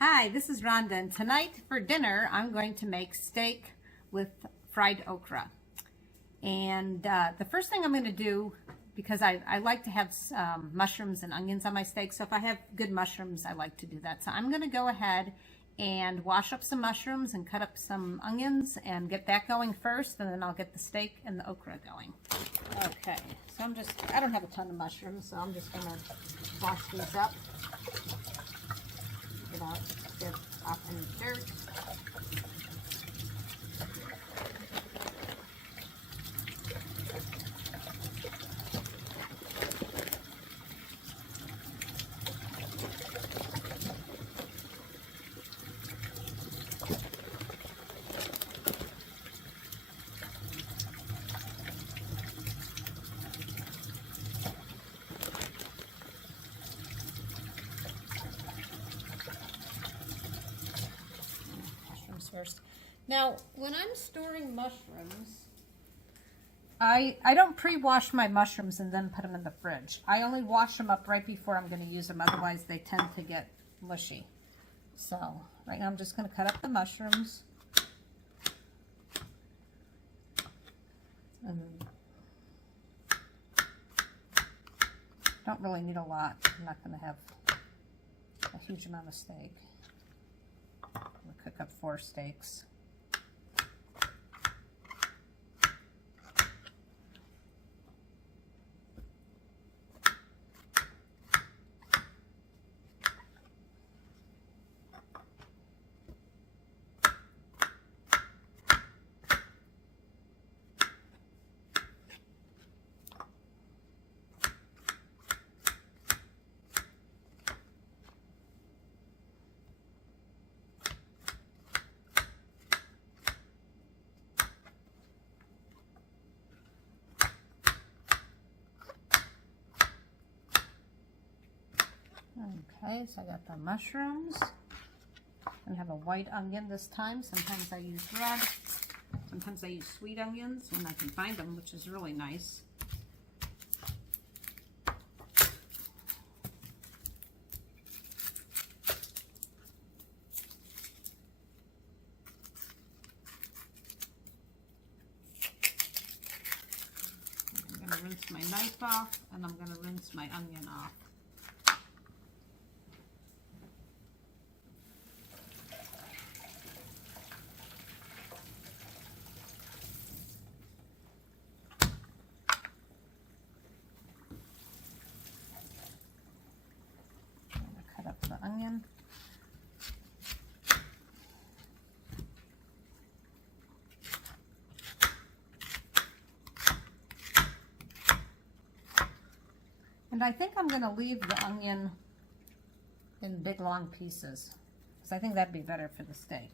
Hi, this is Rhonda, and tonight for dinner I'm going to make steak with fried okra. And the first thing I'm going to do, because I like to have mushrooms and onions on my steak, so if I have good mushrooms, I like to do that. So I'm going to go ahead and wash up some mushrooms and cut up some onions and get that going first, and then I'll get the steak and the okra going. Okay, so I don't have a ton of mushrooms, so I'm just going to wash these up. Get off any dirt. First. Now, when I'm storing mushrooms, I don't pre-wash my mushrooms and then put them in the fridge. I only wash them up right before I'm going to use them, otherwise they tend to get mushy. So, right now I'm just going to cut up the mushrooms. And don't really need a lot. I'm not going to have a huge amount of steak. I'm going to cook up 4 steaks. Okay, so I got the mushrooms. I have a white onion this time. Sometimes I use red. Sometimes I use sweet onions when I can find them, which is really nice. I'm going to rinse my knife off, and I'm going to rinse my onion off. The onion. And I think I'm going to leave the onion in big long pieces, because I think that'd be better for the steak.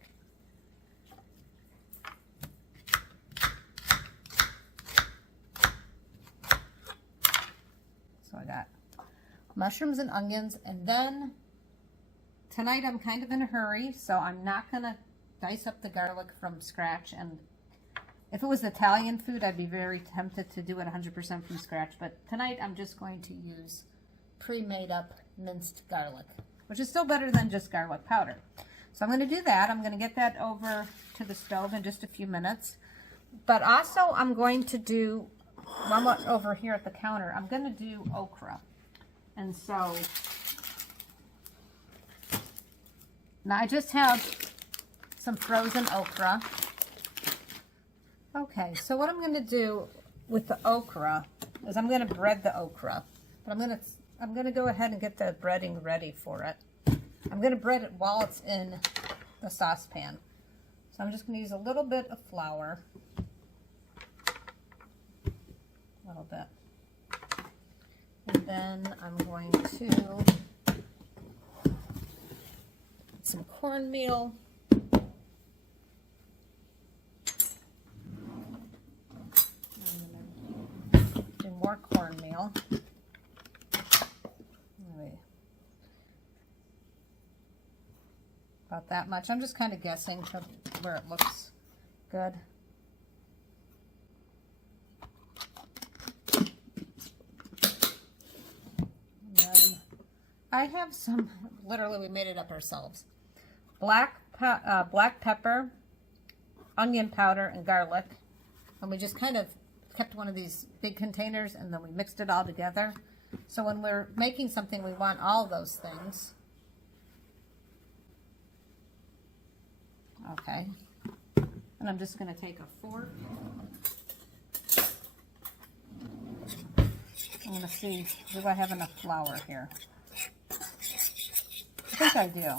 So I got mushrooms and onions, and then tonight I'm kind of in a hurry, so I'm not going to dice up the garlic from scratch. And if it was Italian food, I'd be very tempted to do it 100% from scratch. But tonight I'm just going to use pre-made up minced garlic, which is still better than just garlic powder. So I'm going to do that. I'm going to get that over to the stove in just a few minutes. But also I'm going to do, while I'm over here at the counter, I'm going to do okra. And so now I just have some frozen okra. Okay, so what I'm going to do with the okra is I'm going to bread the okra. But I'm going to go ahead and get the breading ready for it. I'm going to bread it while it's in the saucepan. So I'm just going to use a little bit of flour. A little bit. And then I'm going to some cornmeal. Do more cornmeal. About that much. I'm just kind of guessing for where it looks good. And then I have some, literally we made it up ourselves. black pepper, onion powder, and garlic. And we just kind of kept one of these big containers and then we mixed it all together. So when we're making something, we want all those things. Okay. And I'm just going to take a fork. I'm going to see, do I have enough flour here? I think I do.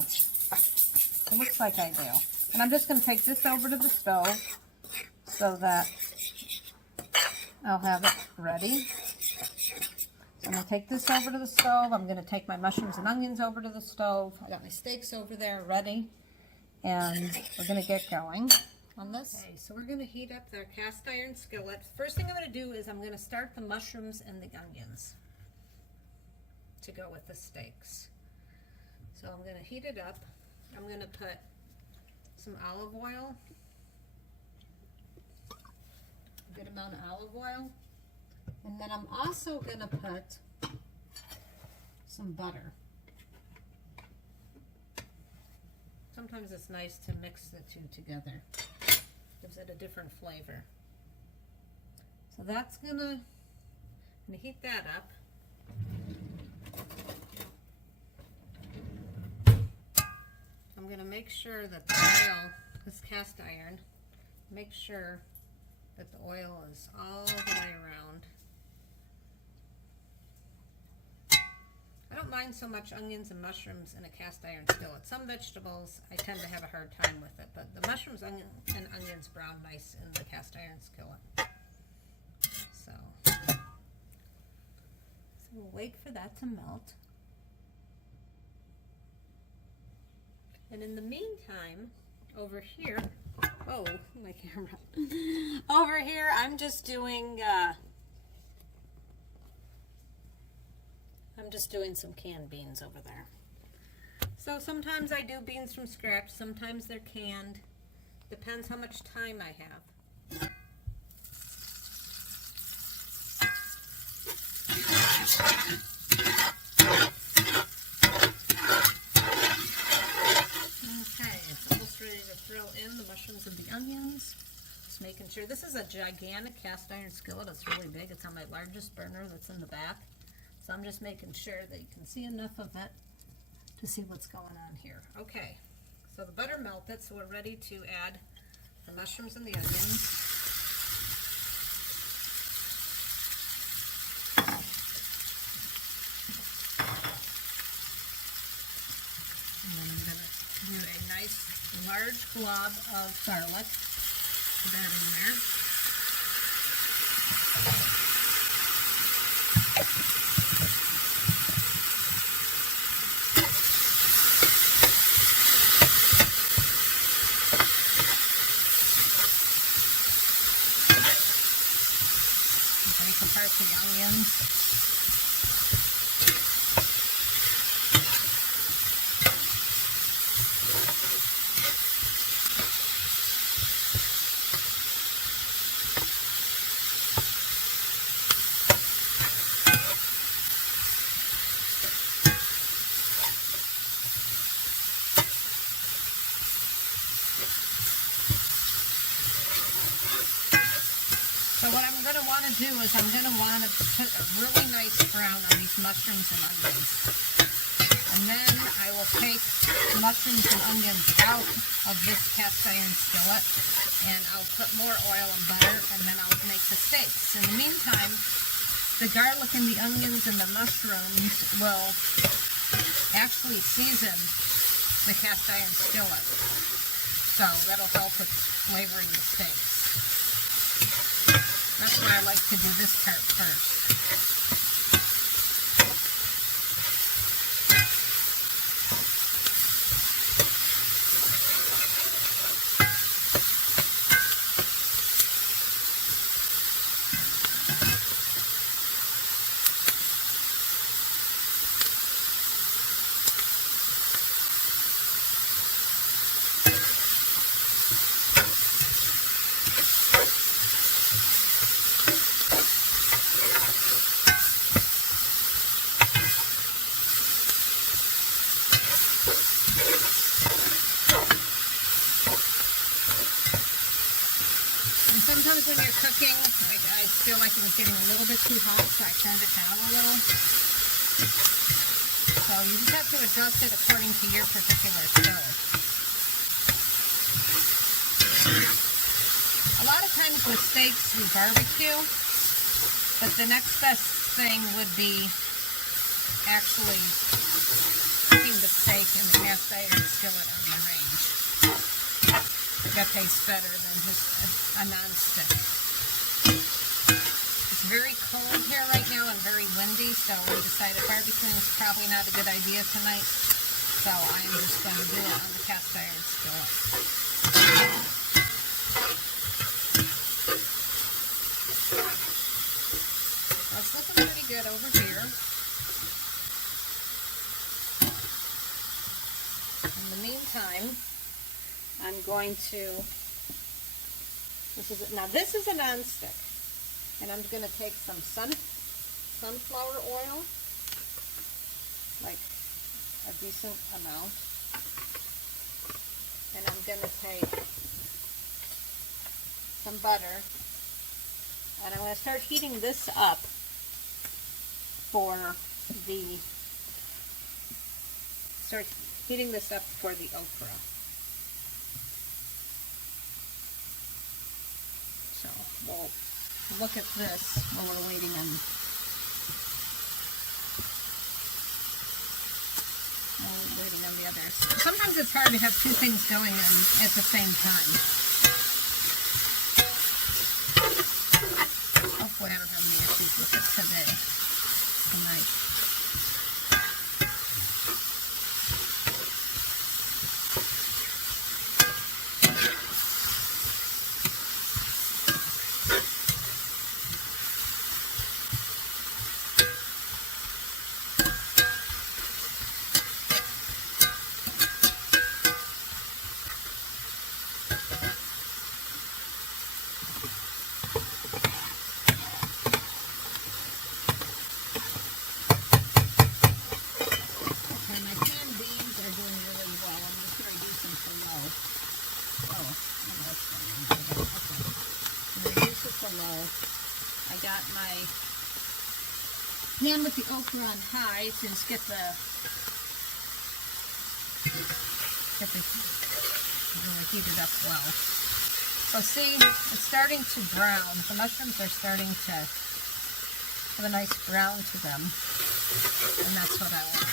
It looks like I do. And I'm just going to take this over to the stove so that I'll have it ready. So I'm going to take this over to the stove. I'm going to take my mushrooms and onions over to the stove. I got my steaks over there ready. And we're going to get going on this. Okay, so we're going to heat up their cast iron skillet. First thing I'm going to do is I'm going to start the mushrooms and the onions to go with the steaks. So I'm going to heat it up. I'm going to put some olive oil, a good amount of olive oil, and then I'm also going to put some butter. Sometimes it's nice to mix the two together. Gives it a different flavor. So that's I'm gonna heat that up. I'm gonna make sure that the oil, this cast iron, make sure that the oil is all the way around. I don't mind so much onions and mushrooms in a cast iron skillet. Some vegetables I tend to have a hard time with it, but the mushrooms and onions brown nice in the cast iron skillet. So we'll wait for that to melt. And in the meantime, over here, oh, my camera. Over here, I'm just doing some canned beans over there. So sometimes I do beans from scratch, sometimes they're canned. Depends how much time I have. Okay, it's almost ready to throw in the mushrooms and the onions. Just making sure. This is a gigantic cast iron skillet. It's really big. It's on my largest burner that's in the back. So I'm just making sure that you can see enough of it to see what's going on here. Okay, so the butter melted, so we're ready to add the mushrooms and the onions. And then I'm going to do a nice large glob of garlic. Put that in there. The onions. So what I'm going to want to do is I'm going to want to put a really nice brown on these mushrooms and onions. And then I will take the mushrooms and onions out of this cast iron skillet and I'll put more oil and butter and then I'll make the steaks. In the meantime, the garlic and the onions and the mushrooms will actually season the cast iron skillet. So that'll help with flavoring the steaks. That's why I like to do this part first. sometimes when you're cooking, I feel like it was getting a little bit too hot, so I turned it down a little. So you just have to adjust it according to your particular stove. A lot of times with steaks we barbecue, but the next best thing would be actually cooking the steak in the cast iron skillet on the range. That tastes better than just a non-stick. It's very cold here right now and very windy, so we decided barbecuing is probably not a good idea tonight. So I'm just going to do it on the cast iron skillet. So it's looking pretty good over here. In the meantime, I'm going to, this is a non-stick, and I'm going to take some sunflower oil, like a decent amount, and I'm going to take some butter, and I'm going to start heating this up for the okra. So we'll look at this while we're waiting on the others. Sometimes it's hard to have two things going on at the same time. Hopefully I don't have any issues with it tonight. I got my pan with the okra on high to just get the heated up well. So see, it's starting to brown. The mushrooms are starting to have a nice brown to them, and that's what I want.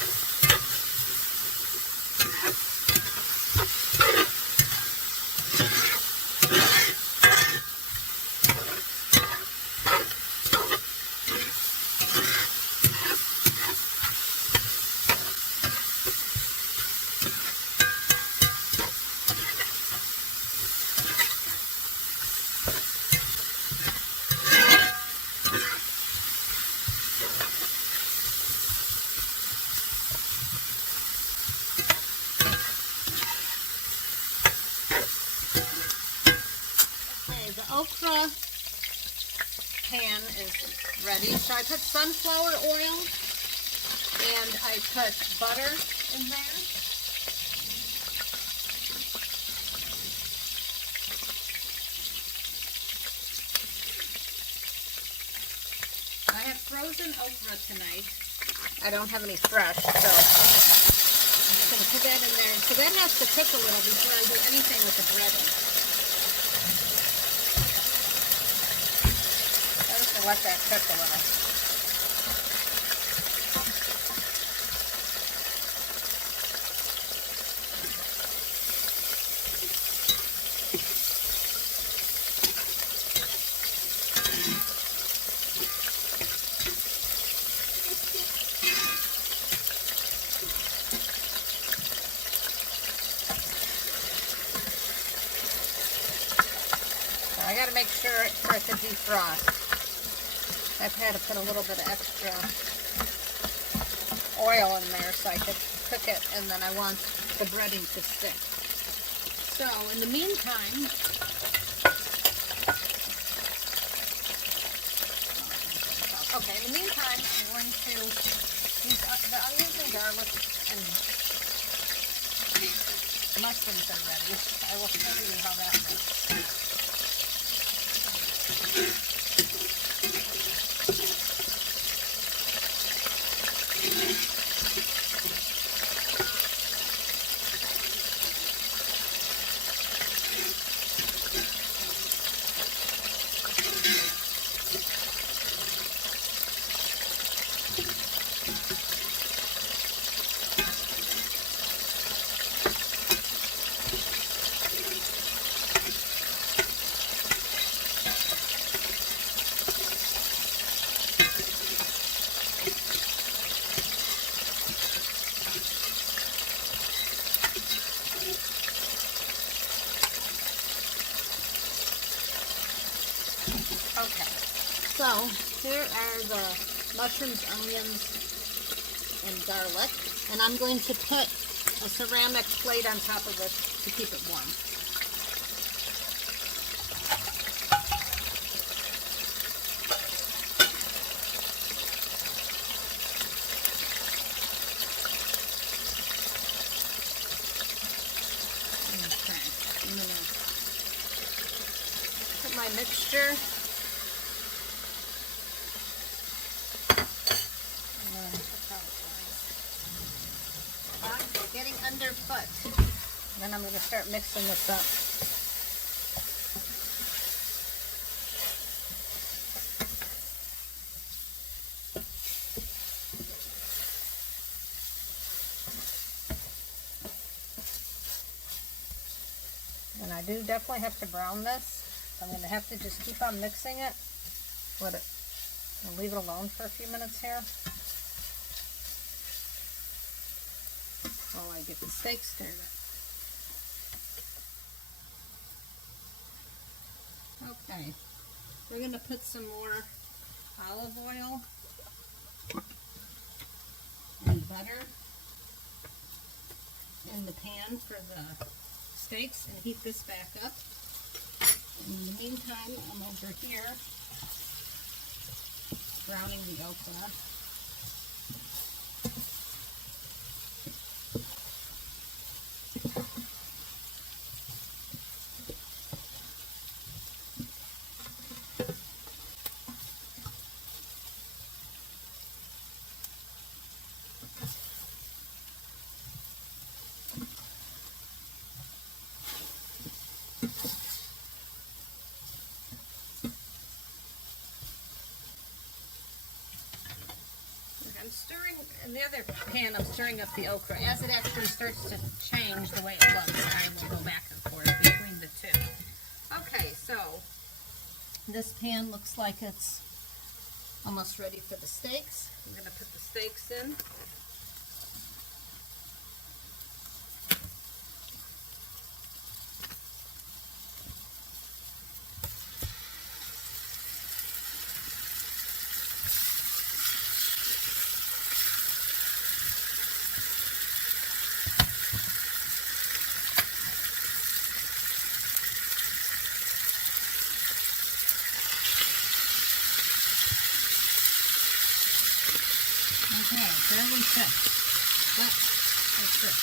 Okra pan is ready. So I put sunflower oil and I put butter in there. I have frozen okra tonight. I don't have any fresh, so I'm just going to put that in there. So that has to cook a little before I do anything with the breading. Let that cook a little. So I got to make sure for it to defrost. I've had to put a little bit of extra oil in there so I could cook it, and then I want the breading to stick. So in the meantime, I'm going to use the onions and garlic, and mushrooms are ready. I will show you how that looks. So here are the mushrooms, onions, and garlic. And I'm going to put a ceramic plate on top of this to keep it warm. Okay, I'm going to put my mixture. Getting underfoot. Then I'm going to start mixing this up. And I do definitely have to brown this. So I'm going to have to just keep on mixing it. Let it, and leave it alone for a few minutes here. While I get the steak stirred. Okay, we're going to put some more olive oil and butter in the pan for the steaks and heat this back up. In the meantime, I'm over here browning the okra. I'm stirring, in the other pan, I'm stirring up the okra. As it actually starts to change the way it looks, I will go back and forth between the two. Okay, so this pan looks like it's almost ready for the steaks. I'm going to put the steaks in. Okay, fairly thick. But like this.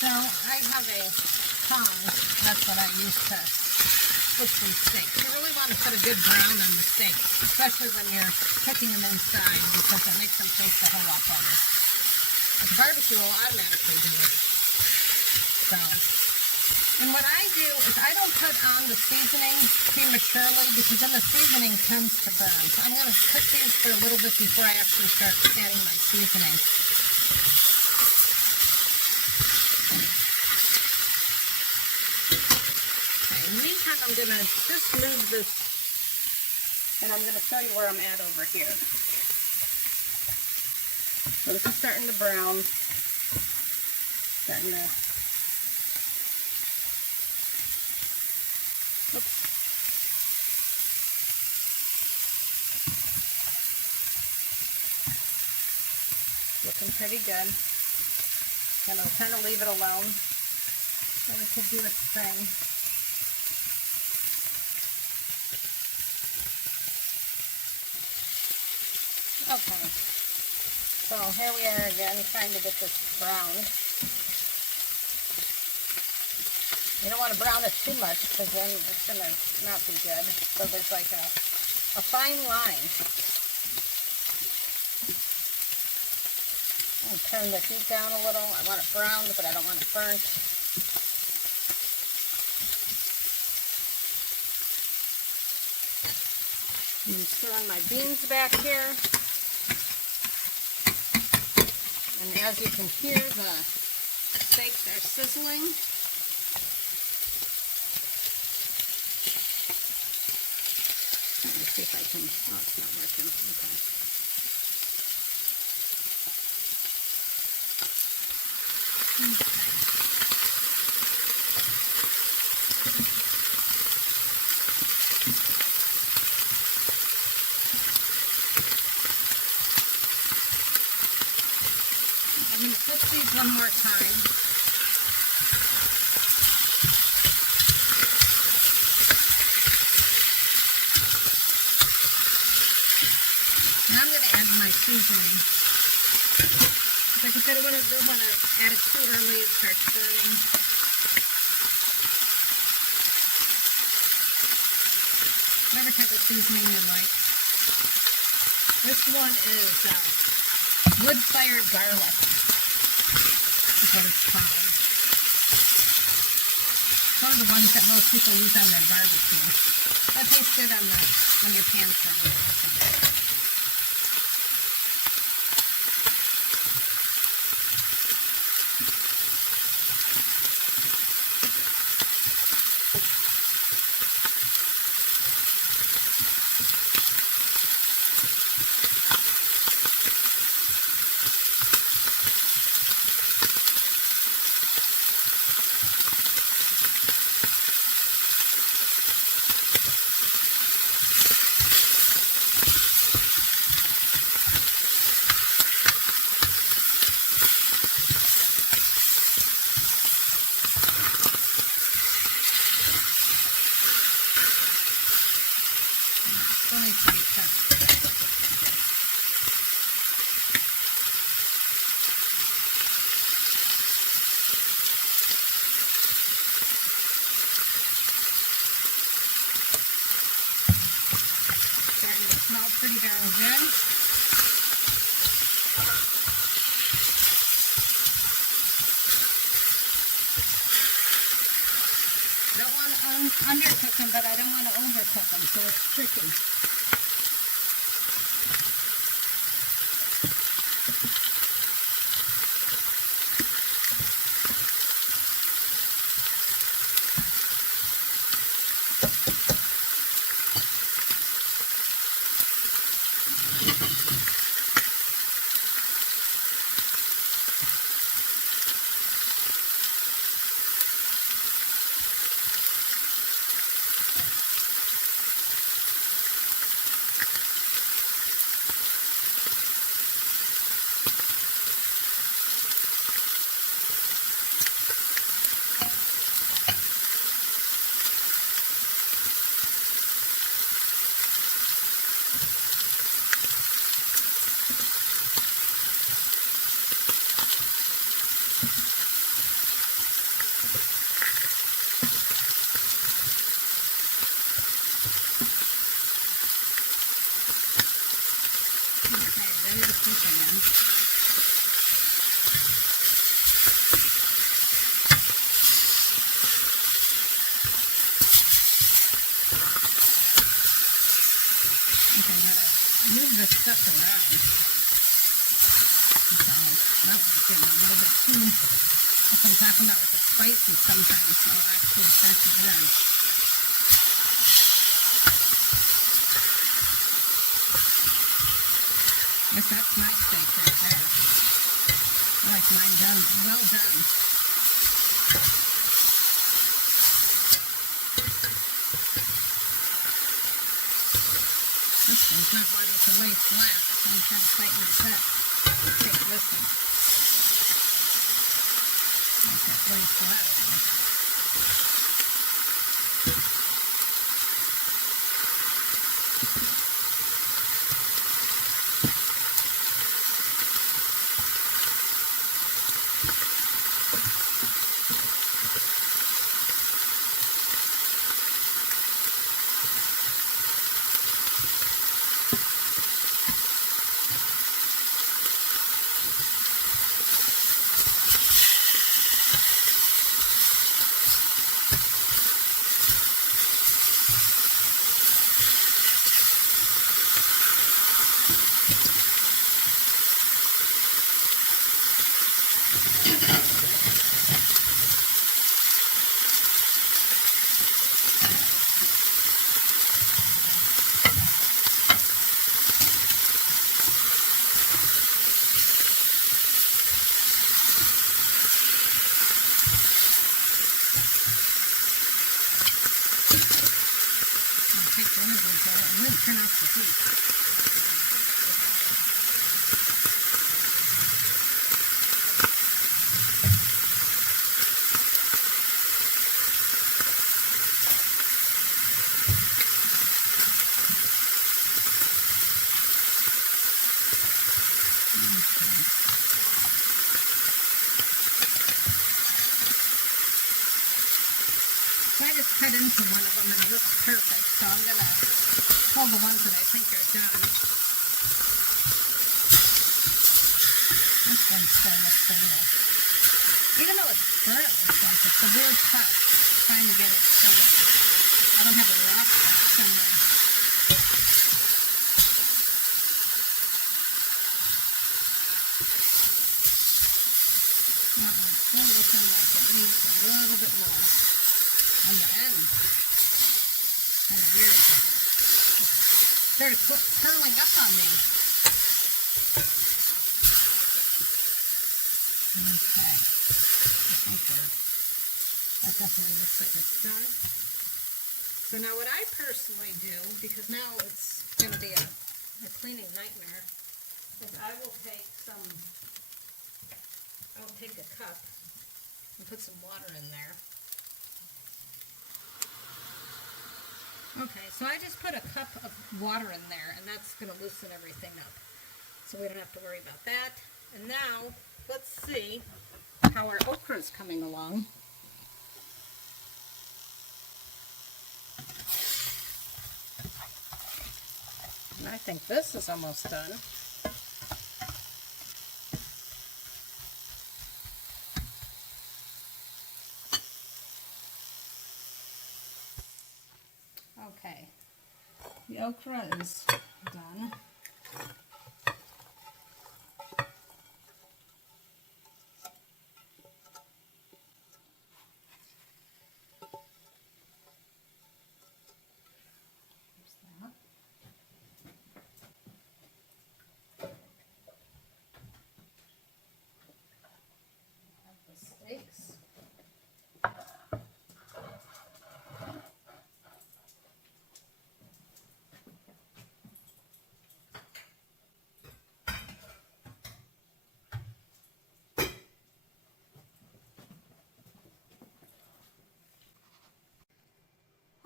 So I have a tongue, that's what I use to cook these steaks. You really want to put a good brown on the steaks, especially when you're cooking them inside, because it makes them taste a whole lot better. The barbecue will automatically do it. So, and what I do is I don't put on the seasoning prematurely, because then the seasoning tends to burn. So I'm going to cook these for a little bit before I actually start adding my seasoning. In the meantime, I'm going to just move this, and I'm going to show you where I'm at over here. So this is starting to brown, starting to, oops. Looking pretty good. Going to kind of leave it alone. so it could do its thing. Okay, so here we are again, trying to get this browned. You don't want to brown it too much because then it's going to not be good. So there's like a fine line. I'll turn the heat down a little. I want it browned, but I don't want it burnt. I'm throwing my beans back here. And as you can hear, the steaks are sizzling. Let me see if I can, oh, it's not working, okay. I'm going to flip these one more time. And I'm going to add my seasoning. Like I said, I don't want to add it too early, it starts burning. Whatever type of seasoning you like. This one is wood-fired garlic, is what it's called. It's one of the ones that most people use on their barbecue. That tastes good on when your pan's brown. Smells pretty darn good. I don't want to undercook them, but I don't want to overcook them, so it's tricky. Move this stuff around. So that one's getting a little bit too, what I'm talking about with the spicy sometimes, so I'll actually start to burn. Yes, that's my steak right there. I like mine done, well done. This one's not wanting to lay flat, so I'm trying to tighten it up. Take this one. Make that lay flat a little. I'm going to turn off the heat. So I just cut into one of them and it looks perfect, so I'm going to pull the ones that I think are done. This one still looks boneless. Even though it's burnt, it looks like it's a weird cut. Trying to get it so that I don't have a raw cut somewhere. That one's still looking like it needs a little bit more on the end. Kind of weird, but it started curling up on me. Okay. I think that definitely looks like it's done. So now what I personally do, because now it's going to be a cleaning nightmare, is I'll take a cup and put some water in there. Okay, so I just put a cup of water in there, and that's going to loosen everything up. So we don't have to worry about that. And now, let's see how our okra is coming along. And I think this is almost done. Okay, the okra is done.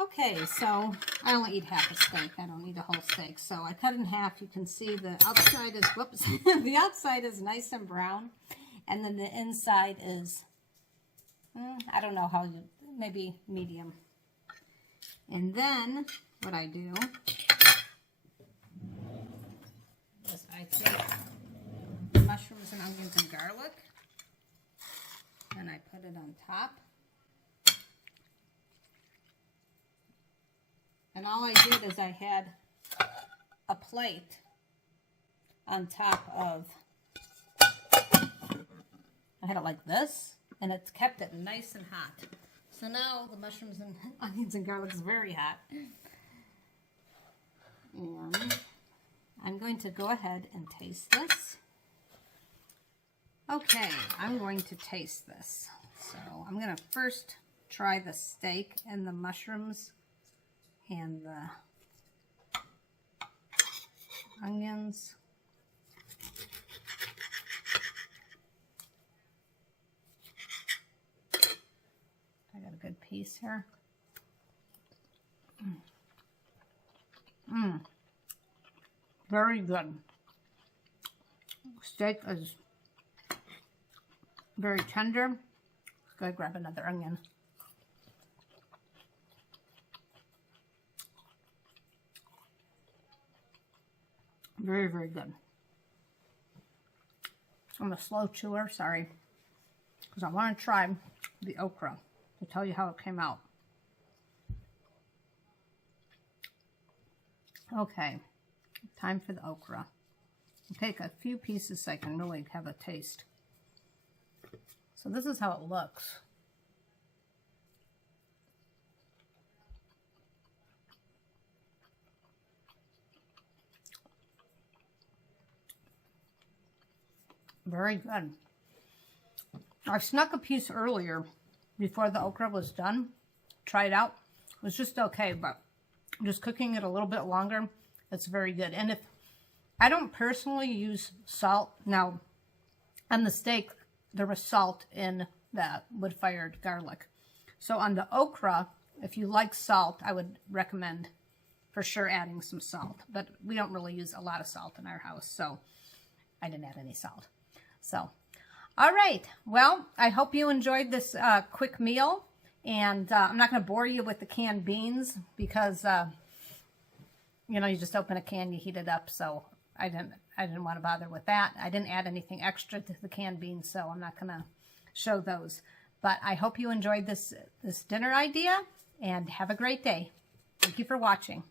Okay, so I only eat half a steak. I don't eat a whole steak. So I cut it in half. You can see the outside is, whoops, the outside is nice and brown. And then the inside is, I don't know how you, maybe medium. And then what I do is I take mushrooms and onions and garlic and I put it on top. And all I did is I had a plate on top of, I had it like this, and it's kept it nice and hot. So now the mushrooms and onions and garlic is very hot. And I'm going to go ahead and taste this. Okay, I'm going to taste this. So I'm going to first try the steak and the mushrooms and the onions. I got a good here. Very good. Steak is very tender. Let's go grab another onion. Very, very good. I'm a slow chewer, sorry, because I want to try the okra to tell you how it came out. Okay, time for the okra. I'll take a few pieces so I can really have a taste. So this is how it looks. Very good. I snuck a piece earlier before the okra was done. Try it out. It was just okay, but just cooking it a little bit longer, it's very good. And if I don't personally use salt, now on the steak there was salt in the wood-fired garlic. So on the okra, if you like salt, I would recommend for sure adding some salt. But we don't really use a lot of salt in our house, so I didn't add any salt. So, all right. Well, I hope you enjoyed this quick meal. And I'm not going to bore you with the canned beans because, you know, you just open a can, you heat it up. So I didn't want to bother with that. I didn't add anything extra to the canned beans, so I'm not going to show those. But I hope you enjoyed this dinner idea, and have a great day. Thank you for watching.